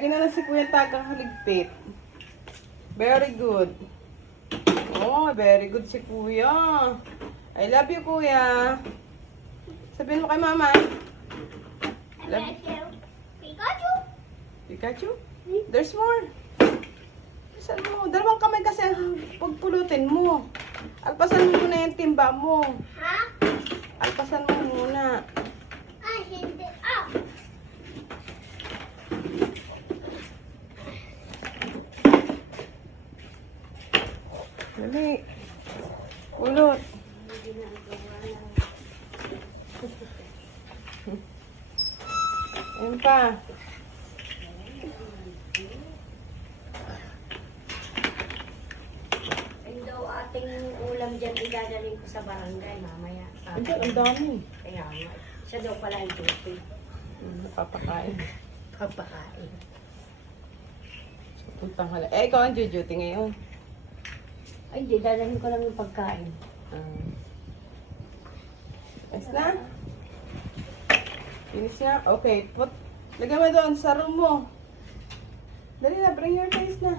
Lagi na lang si Kuya tagang haligpit. Very good. Oh, very good si Kuya. I love you, Kuya. Sabihin mo kay Mama. Love you. Pikachu. Pikachu? There's more. Saan mo? Dalawang kamay kasi ang pagpulutin mo. Alpasan mo muna yung timba mo. Ha? Alpasan mo muna. Ah, hindi. Ah. Dali. Ulot. Ayun pa. Ayun daw ating ulam dyan idadalhin ko sa barangay mamaya. Hindi, ang dami. Kaya nga, siya daw pala ang duty. Napapakain. Pagpakain. So, puntang hala. Eh, ikaw ang duty ngayon. Ay, hindi, dadalhin ko lang yung pagkain. Yes na? Finish na? Okay, lagyan mo doon sa room mo. Dali na, bring your face na.